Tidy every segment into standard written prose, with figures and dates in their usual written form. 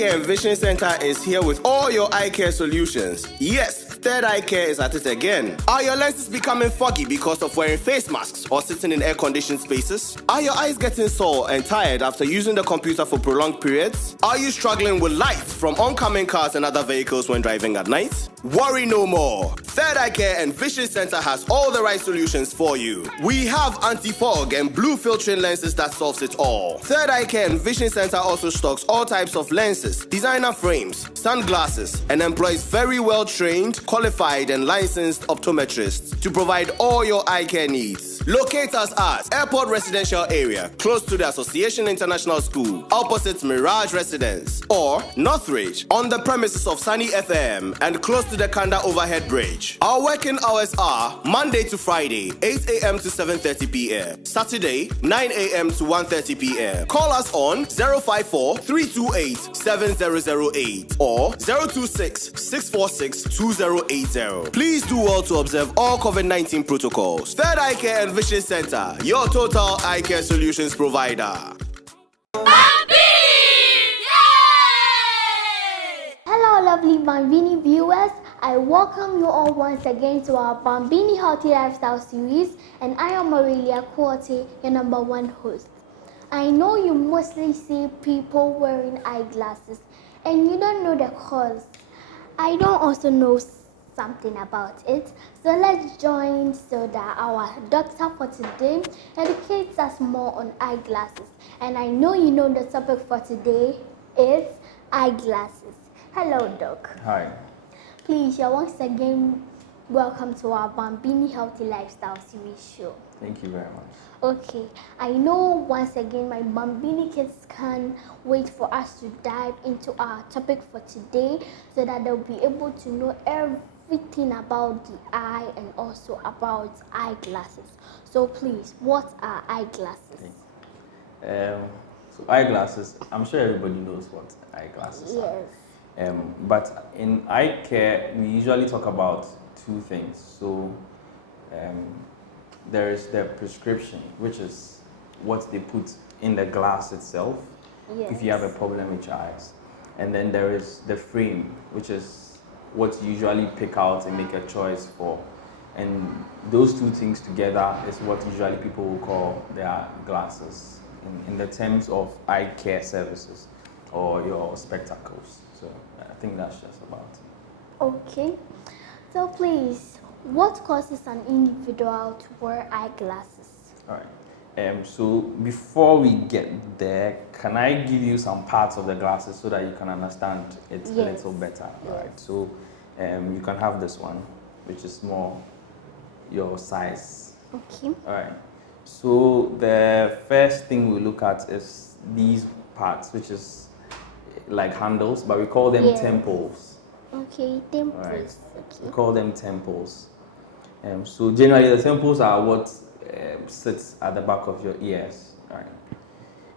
Care and Vision Center is here with all your eye care solutions. Yes, Third Eye Care is at it again. Are your lenses becoming foggy because of wearing face masks or sitting in air-conditioned spaces? Are your eyes getting sore and tired after using the computer for prolonged periods? Are you struggling with light from oncoming cars and other vehicles when driving at night? Worry no more. Third Eye Care and Vision Center has all the right solutions for you. We have anti-fog and blue filtering lenses that solves it all. Third Eye Care and Vision Center also stocks all types of lenses, designer frames, sunglasses, and employs very well-trained, qualified, and licensed optometrists to provide all your eye care needs. Locate us at Airport Residential Area, close to the Association International School, opposite Mirage Residence, or Northridge, on the premises of Sunny FM and close to the Kanda Overhead Bridge. Our working hours are Monday to Friday, 8 a.m. to 7:30 p.m. Saturday, 9 a.m. to 1:30 p.m. Call us on 054-328-7008 or 026-646-2080. Please do well to observe all COVID-19 protocols. Third Eye Care and Vision Center, your total eye care solutions provider. Hello lovely Bambini viewers, I welcome you all once again to our Bambini Healthy Lifestyle series, and I am Aurelia Quarty, your number one host. I know you mostly see people wearing eyeglasses and you don't know the cause. I don't also know something about it, so let's join so that our doctor for today educates us more on eyeglasses. And I know you know the topic for today is eyeglasses. Hello, Doc. Hi. Please, you're once again welcome to our Bambini Healthy Lifestyle series show. Thank you very much. Okay, I know once again my Bambini kids can't wait for us to dive into our topic for today so that they'll be able to know everything about the eye and also about eyeglasses. So please, what are eyeglasses? Okay. So eyeglasses, I'm sure everybody knows what eyeglasses are. Yes. But in eye care, we usually talk about two things. So there is the prescription, which is what they put in the glass itself, Yes. if you have a problem with your eyes. And then there is the frame, which is what you usually pick out and make a choice for. And those two things together is what usually people will call their glasses in the terms of eye care services or your spectacles. So I think that's just about it. Okay. So please, what causes an individual to wear eyeglasses? All right. So before we get there, can I give you some parts of the glasses so that you can understand it a little better? Yes. All right. So you can have this one, which is more your size. Okay. All right. So the first thing we look at is these parts, which is like handles, but we call them temples. Okay, temples. All right. Okay. We call them temples. So generally the temples are what sits at the back of your ears. All right.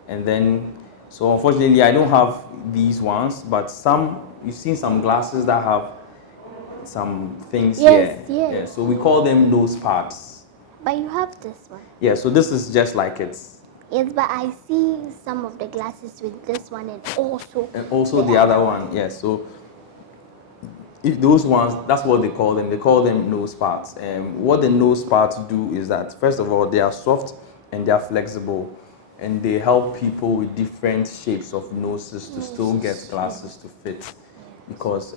And then, so unfortunately I don't have these ones, but you've seen some glasses that have some things here. Yes. Yeah, so we call them nose parts. But you have this one. Yeah, so this is just like it. Yes, but I see some of the glasses with this one and also the other one. Yeah, so if those ones, that's what they call them. They call them nose parts. What the nose parts do is that, first of all, they are soft and they are flexible, and they help people with different shapes of noses to still get glasses to fit, because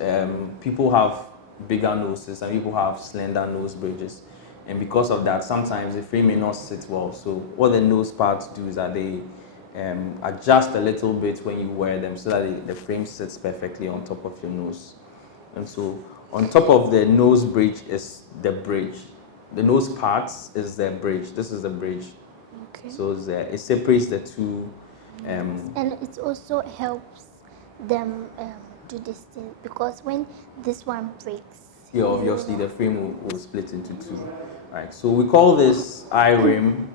people have bigger noses and people have slender nose bridges, and because of that sometimes the frame may not sit well. So what the nose parts do is that they adjust a little bit when you wear them so that the frame sits perfectly on top of your nose. And so on top of the nose bridge is the bridge. The nose parts is the bridge. This is the bridge. Okay. So it separates the two. And it also helps them do this thing, because when this one breaks, yeah, obviously the frame will split into two. Right. So we call this eye rim.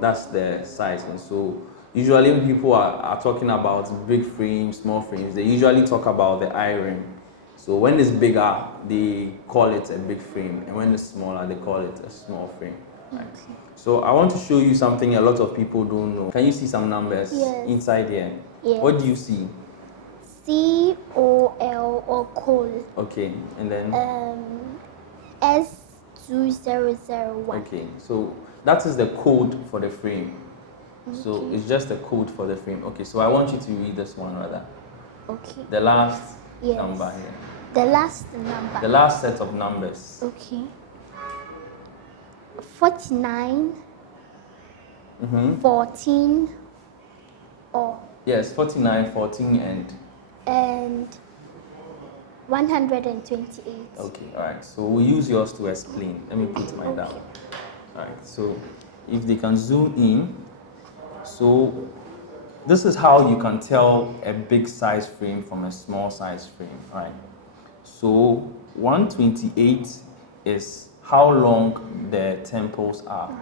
That's the size. And so usually when people are talking about big frames, small frames, they usually talk about the eye rim. So when it's bigger, they call it a big frame, and when it's smaller, they call it a small frame. Right. Okay. So I want to show you something a lot of people don't know. Can you see some numbers inside here? Yes. What do you see? COL or coal. Okay, and then S2001. okay, so that is the code for the frame. So Okay. it's just the code for the frame. Okay, so I want you to read this one rather. Okay. The last Yes. number here. The last number. The last set of numbers. Okay. 49, 14, or Yes, 49, 14, and 128. okay, all right. So we'll use yours to explain. Let me put mine down. Okay. All right. So if they can zoom in, so this is how you can tell a big size frame from a small size frame, right? So 128 is how long the temples are.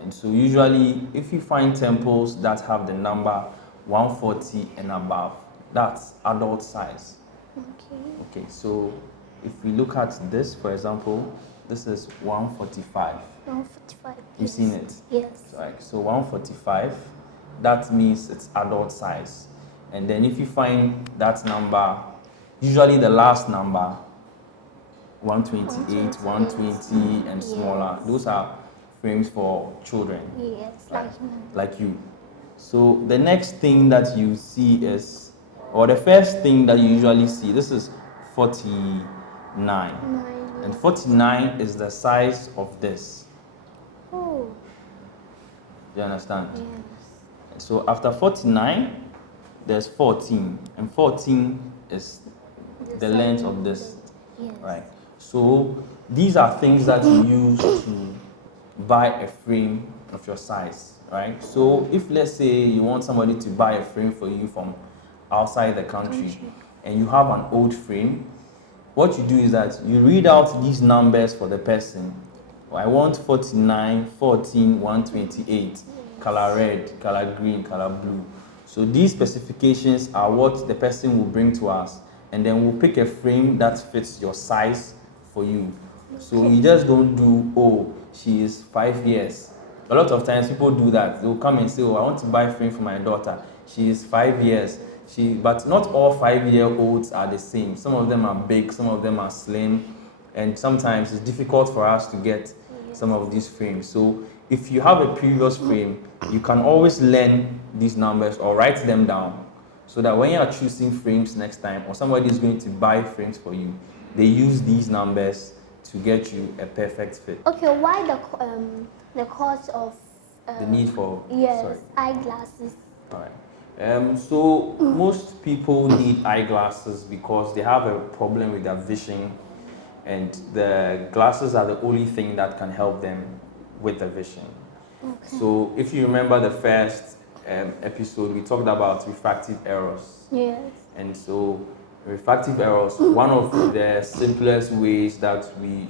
And so usually if you find temples that have the number 140 and above, that's adult size. Okay. Okay, so if we look at this, for example, this is 145. 145. You've seen it? Yes. Right, so 145, that means it's adult size. And then if you find that number, usually the last number, 128, 120 and smaller, those are frames for children. Yes, right? like Like you. So the next thing that you see is, or the first thing that you usually see, this is 49. 9. And 49 is the size of this. Oh. Do you understand? Yes. So after 49, there's 14. And 14 is the length of this. Yes. Right. So these are things that you use to buy a frame of your size. Right. So if let's say you want somebody to buy a frame for you from outside the country and you have an old frame, what you do is that you read out these numbers for the person. I want 49, 14, 128, color red, color green, color blue. So these specifications are what the person will bring to us, and then we'll pick a frame that fits your size for you. So you just don't do, oh, she is 5 years. A lot of times people do that. They'll come and say, oh, I want to buy a frame for my daughter. She is 5 years. But not all 5-year-olds are the same. Some of them are big, some of them are slim, and sometimes it's difficult for us to get some of these frames. So if you have a previous frame, you can always learn these numbers or write them down so that when you are choosing frames next time or somebody is going to buy frames for you, they use these numbers to get you a perfect fit. Okay, why the cost of The need for eyeglasses? All right. So most people need eyeglasses because they have a problem with their vision, and the glasses are the only thing that can help them with the vision. Okay. So if you remember the first episode, we talked about refractive errors. Yes. And so refractive errors, one of the simplest ways that we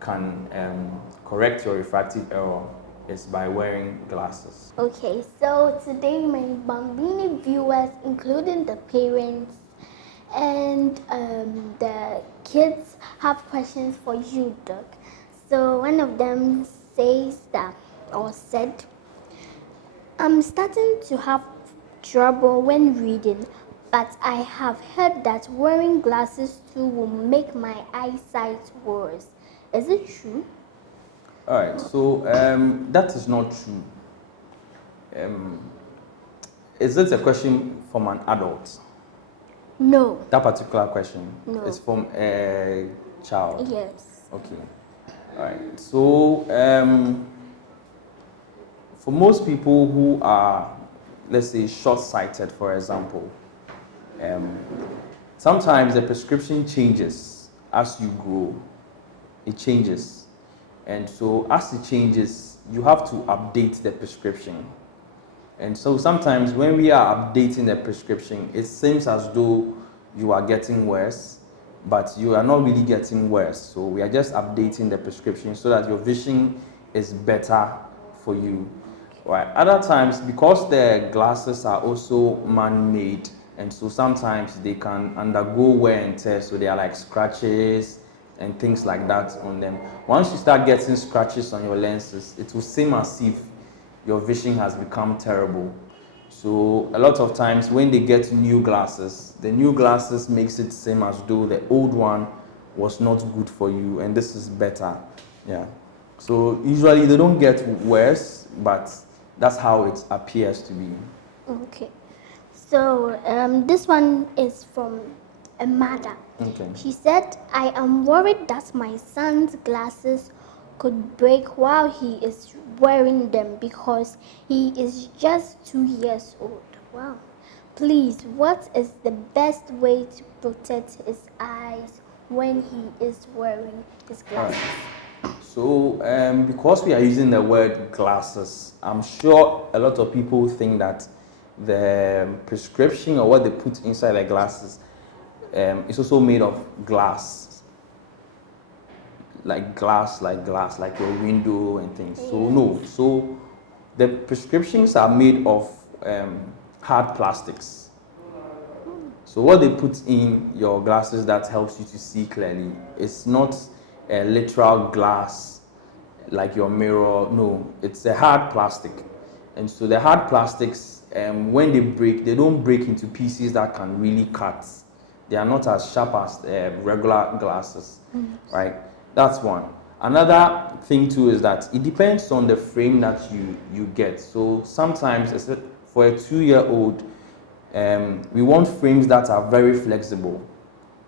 can correct your refractive error is by wearing glasses. Okay, so today my Bambini viewers, including the parents and the kids, have questions for you, Doc. So one of them says that, or said, I'm starting to have trouble when reading, but I have heard that wearing glasses too will make my eyesight worse. Is it true? All right, so that is not true. Is it a question from an adult? No. That particular question No. is from a child? Yes. Okay. All right, so for most people who are, let's say, short-sighted, for example, sometimes the prescription changes as you grow. It changes. And so as it changes, you have to update the prescription. And so sometimes when we are updating the prescription, it seems as though you are getting worse, but you are not really getting worse. So we are just updating the prescription so that your vision is better for you. Right. Other times, because the glasses are also man-made, and so sometimes they can undergo wear and tear, so they are like scratches and things like that on them. Once you start getting scratches on your lenses, it will seem as if your vision has become terrible. So a lot of times when they get new glasses, the new glasses makes it seem as though the old one was not good for you and this is better. Yeah. So usually they don't get worse, but that's how it appears to be. Okay. So this one is from a mother. Okay. She said, I am worried that my son's glasses could break while he is wearing them because he is just 2 years old. Wow. Please, what is the best way to protect his eyes when he is wearing his glasses? So because we are using the word glasses, I'm sure a lot of people think that the prescription or what they put inside the glasses is also made of glass, like glass, like your window and things. So no, so the prescriptions are made of hard plastics. So what they put in your glasses that helps you to see clearly, it's not a literal glass like your mirror. No, it's a hard plastic. And so the hard plastics, when they break, they don't break into pieces that can really cut. They are not as sharp as regular glasses, right? That's one. Another thing too is that it depends on the frame that you get. So sometimes, for a 2-year-old, we want frames that are very flexible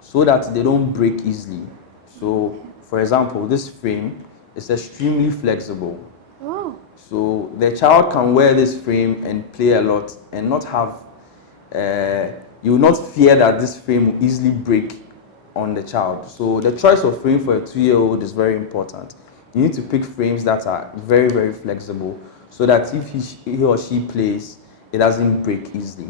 so that they don't break easily. So, for example, this frame is extremely flexible. Oh. So the child can wear this frame and play a lot and not have, you will not fear that this frame will easily break on the child. So the choice of frame for a 2-year-old is very important. You need to pick frames that are very, very flexible so that if he or she plays, it doesn't break easily.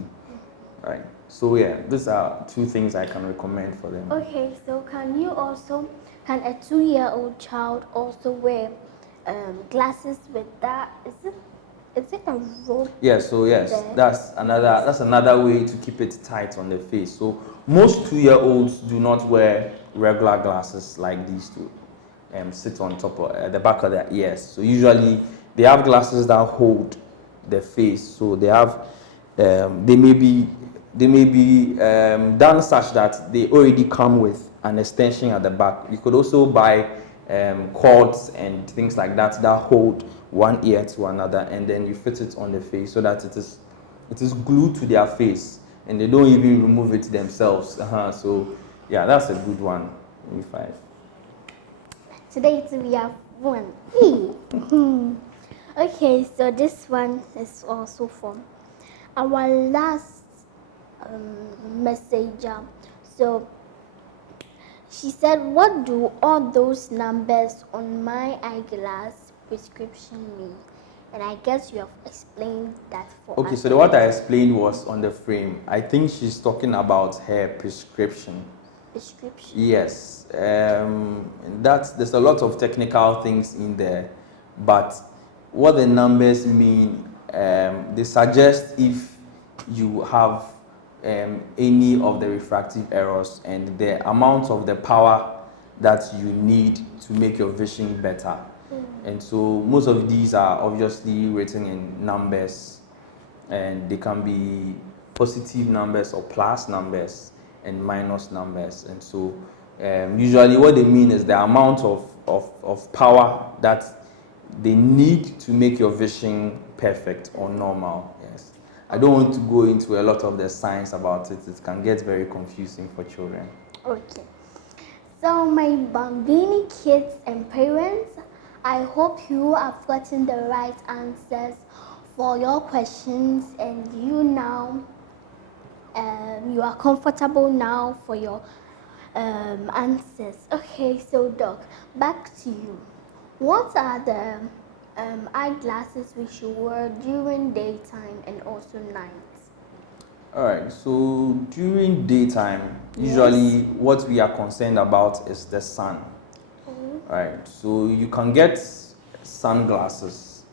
Right. So yeah, these are two things I can recommend for them. Okay, so can a 2-year-old child also wear glasses with that? Is it a rope? Yeah, so yes, there? that's another way to keep it tight on the face. So most 2-year-olds do not wear regular glasses like these two, sit on top of at the back of their ears. So usually they have glasses that hold the face. So they have they may be done such that they already come with an extension at the back. You could also buy cords and things like that that hold one ear to another, and then you fit it on the face so that it is glued to their face and they don't even remove it themselves. So yeah, that's a good one. E5. Today we have one. Okay, so this one is also from our last messenger. So she said, what do all those numbers on my eyeglass prescription mean? And I guess you have explained that for us. Okay, so what I explained was on the frame. I think she's talking about her prescription. Prescription? Yes. There's a lot of technical things in there, but what the numbers mean, they suggest if you have any of the refractive errors and the amount of the power that you need to make your vision better. And so most of these are obviously written in numbers, and they can be positive numbers or plus numbers and minus numbers. And so usually what they mean is the amount of power that they need to make your vision perfect or normal. Yes. I don't want to go into a lot of the science about it. It can get very confusing for children. Okay. So my Bambini kids and parents, I hope you have gotten the right answers for your questions, and you are comfortable now for your answers. Okay, so Doc, back to you. What are the eyeglasses we should wear during daytime and also nights? All right, so during daytime, usually what we are concerned about is the sun. Right, so you can get sunglasses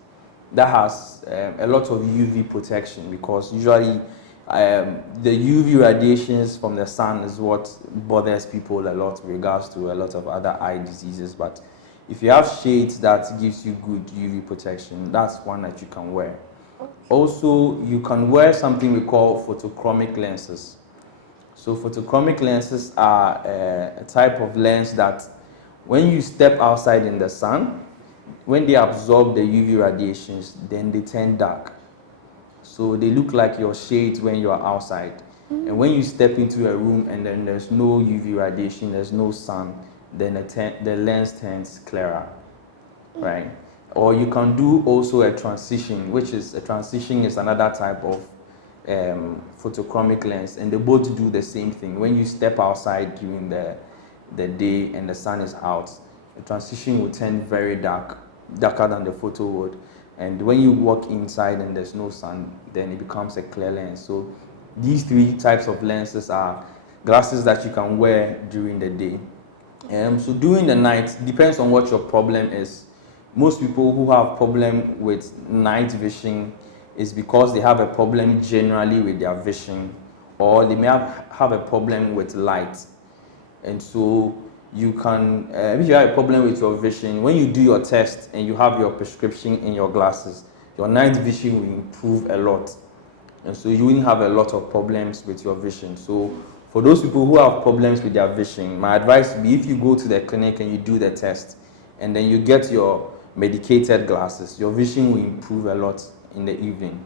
that has a lot of UV protection, because usually the UV radiations from the sun is what bothers people a lot in regards to a lot of other eye diseases. But if you have shades that gives you good UV protection, that's one that you can wear. Also, you can wear something we call photochromic lenses. So photochromic lenses are a type of lens that when you step outside in the sun, when they absorb the UV radiations, then they turn dark. So they look like your shades when you are outside. And when you step into a room and then there's no UV radiation, there's no sun, then the lens turns clearer, right? Or you can do also a transition, which is a transition is another type of photochromic lens, and they both do the same thing. When you step outside during the day and the sun is out, the transition will turn very dark, darker than the photo would. And when you walk inside and there's no sun, then it becomes a clear lens. So these three types of lenses are glasses that you can wear during the day. So during the night, depends on what your problem is. Most people who have problem with night vision is because they have a problem generally with their vision, or they may have a problem with light. And so you can, if you have a problem with your vision, when you do your test and you have your prescription in your glasses, your night vision will improve a lot. And so you won't have a lot of problems with your vision. So for those people who have problems with their vision, my advice would be if you go to the clinic and you do the test, and then you get your medicated glasses, your vision will improve a lot in the evening.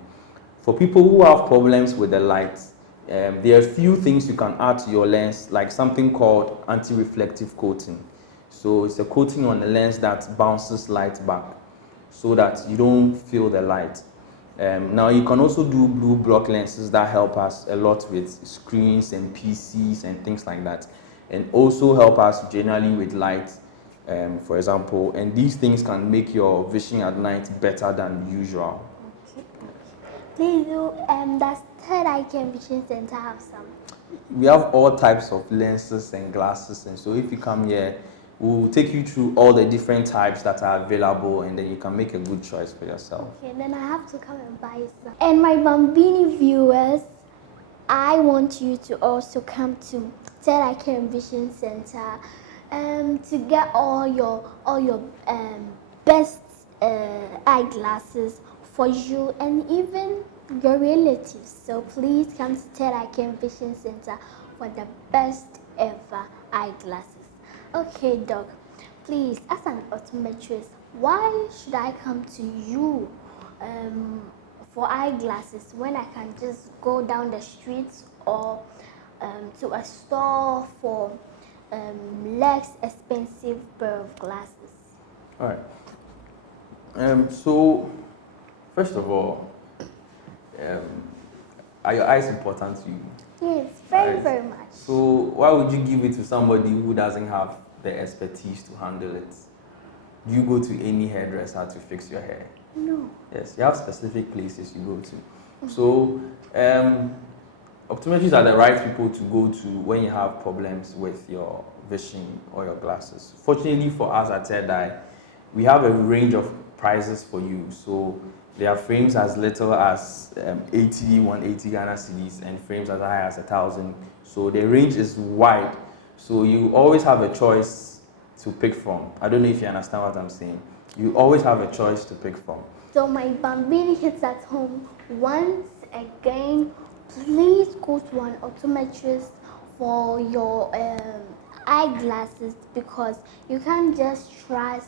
For people who have problems with the light, there are a few things you can add to your lens, like something called anti-reflective coating. So it's a coating on the lens that bounces light back so that you don't feel the light. Now you can also do blue block lenses that help us a lot with screens and PCs and things like that, and also help us generally with light, for example, and these things can make your vision at night better than usual. Please do, does Third Eye Care Vision Center have some? We have all types of lenses and glasses, and so if you come here, we'll take you through all the different types that are available, and then you can make a good choice for yourself. Okay, then I have to come and buy some. And my Bambini viewers, I want you to also come to Third Eye Care Vision Center to get all your best eyeglasses for you and even your relatives. So please come to Third Eye Care Vision Center for the best ever eyeglasses. Okay, Doc, please, as an optometrist, why should I come to you for eyeglasses when I can just go down the streets or to a store for less expensive pair of glasses? All right. So, first of all, are your eyes important to you? Yes, very, Right. very much. So why would you give it to somebody who doesn't have the expertise to handle it? Do you go to any hairdresser to fix your hair? No. Yes, you have specific places you go to. So optometrists are the right people to go to when you have problems with your vision or your glasses. Fortunately for us at Third Eye, we have a range of prices for you. So there are frames as little as 180 Ghana cedis and frames as high as 1,000. So the range is wide. So you always have a choice to pick from. I don't know if you understand what I'm saying. You always have a choice to pick from. So my Bambini hits at home, once again, please go to an optometrist for your eyeglasses, because you can't just trust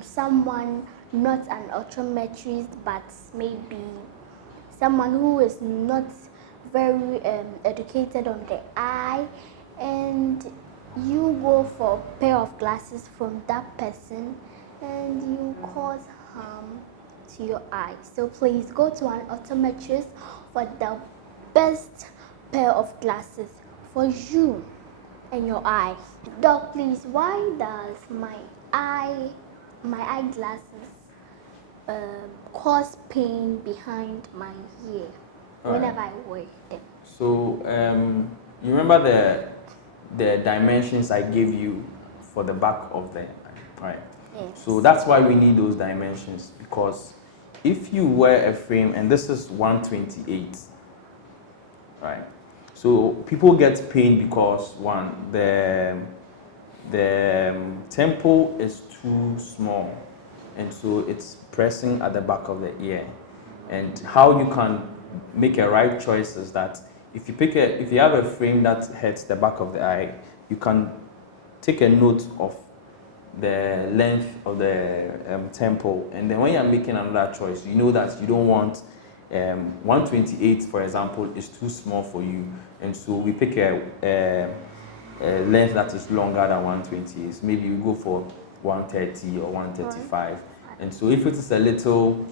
someone not an optometrist but maybe someone who is not very educated on the eye, and you go for a pair of glasses from that person and you cause harm to your eyes. So please go to an optometrist for the best pair of glasses for you and your eye. Doc, please, why does my eyeglasses cause pain behind my ear whenever I wear them? So you remember the dimensions I gave you for the back of the eye, right? Yes. So that's why we need those dimensions, because if you wear a frame, and this is 128, right? So people get pain because one, the temple is too small, and so it's pressing at the back of the ear. And how you can make a right choice is that if you have a frame that hits the back of the eye, you can take a note of the length of the temple, and then when you're making another choice, you know that you don't want 128, for example, is too small for you, and so we pick a length that is longer than 128. Maybe we go for 130 or 135. And so if it is a little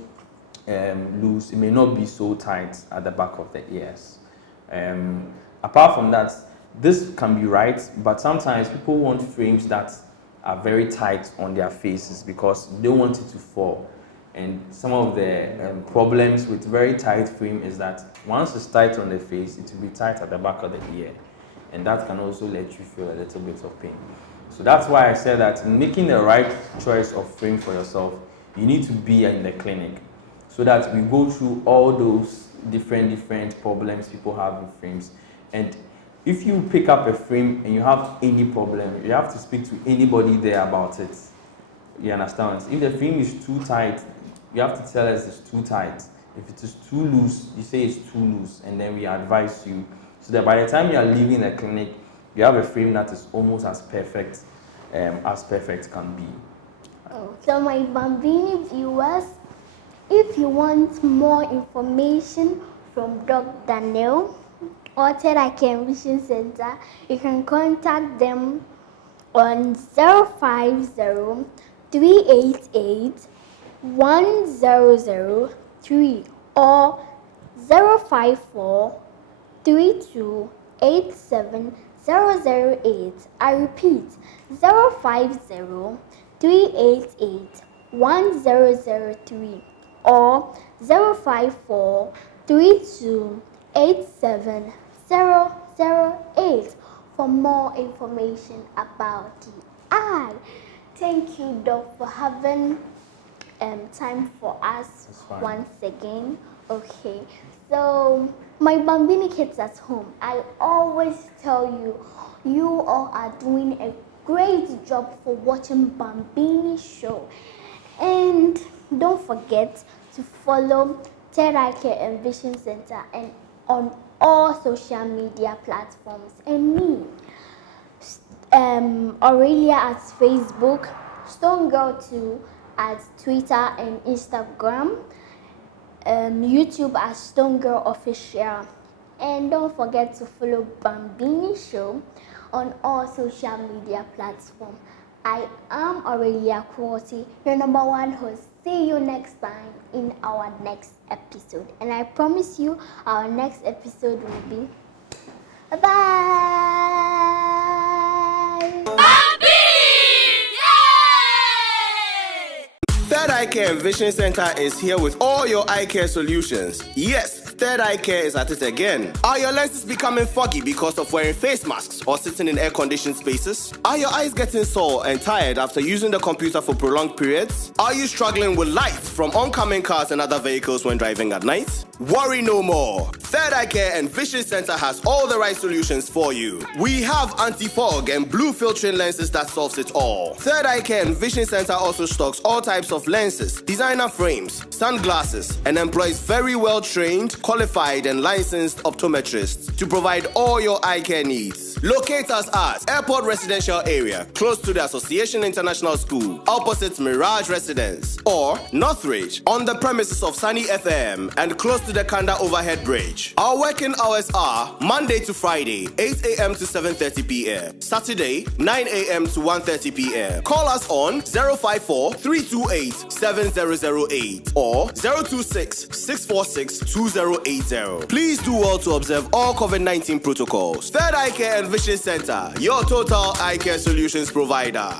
loose, it may not be so tight at the back of the ears. Apart from that, this can be right, but sometimes people want frames that are very tight on their faces because they don't want it to fall. And some of the problems with very tight frame is that once it's tight on the face, it will be tight at the back of the ear. And that can also let you feel a little bit of pain. So that's why I said that in making the right choice of frame for yourself, you need to be in the clinic so that we go through all those different problems people have with frames. And if you pick up a frame and you have any problem, you have to speak to anybody there about it. You understand? If the frame is too tight, you have to tell us it's too tight. If it is too loose, you say it's too loose, and then we advise you so that by the time you are leaving the clinic, you have a frame that is almost as perfect can be. So my Bambini viewers, if you want more information from Dr. Daniel or Third Eye Care and Vision Center, you can contact them on 050 388 1003 or 054 3287 008. I repeat, 050 388 1003 or 054 3287 008 for more information about the eye. Thank you, Doc, for having time for us once again. Okay, so my Bambini kids at home, I always tell you, you all are doing a great job for watching Bambini show. And don't forget to follow Third Eye Care and Vision Center and on all social media platforms, and me, Aurelia at Facebook, Stone Girl 2 at Twitter and Instagram, YouTube at Stone Girl Official, and don't forget to follow Bambini Show on all social media platforms. I am Aurelia Quality, your #1 host. See you next time in our next episode, and I promise you our next episode will be bye. Third Eye Care and Vision Center is here with all your eye care solutions. Yes, Third Eye Care is at it again. Are your lenses becoming foggy because of wearing face masks or sitting in air-conditioned spaces? Are your eyes getting sore and tired after using the computer for prolonged periods? Are you struggling with light from oncoming cars and other vehicles when driving at night? Worry no more. Third Eye Care and Vision Center has all the right solutions for you. We have anti-fog and blue filtering lenses that solves it all. Third Eye Care and Vision Center also stocks all types of lenses, designer frames, sunglasses, and employs very well-trained, qualified, and licensed optometrists to provide all your eye care needs. Locate us at Airport Residential Area, close to the Association International School, opposite Mirage Residence, or Northridge, on the premises of Sunny FM, and close to the Kanda Overhead Bridge. Our working hours are Monday to Friday, 8 a.m. to 7:30 p.m. Saturday, 9 a.m. to 1:30 p.m. Call us on 054 328 7008 or 026 646 2080. Please do well to observe all COVID-19 protocols. Third Eye Care and Vision Center, your total eye care solutions provider.